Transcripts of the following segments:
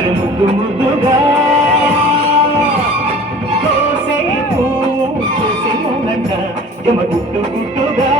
అది ముద్దు ముద్దుగా కోసే పువ్వు కోసేయాలంట యమ గుట్టు గుట్టుగా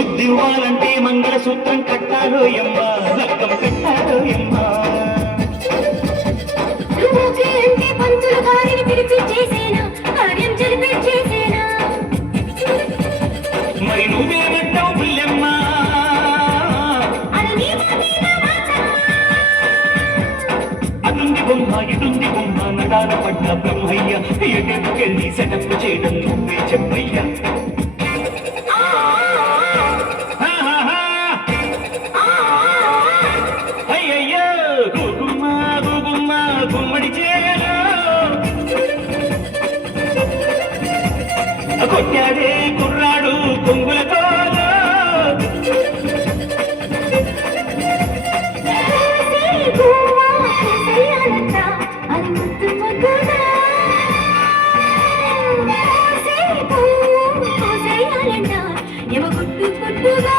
ఉద్యోగాలంటే మంగళసూత్రం కట్టాలో ఎమ్మా లక్కం కట్టాలో ఎమ్మా అంటే పంతులు గారిని పిలిచి చేసేనా కార్యం జరిపి చేసేనా మరి నువ్వేమంటావు పుల్లెమ్మా అదుంది బొమ్మ ఇదుంది బొమ్మ నడాల పడ్డ బ్రహ్మయ్య ఎటెందుకెళ్ళి సెటప్ చేయడం నువ్వే చెప్పయ్యా కొట్టాడే కుర్రాడు కొంగులతో గుట్టు గుట్టుగా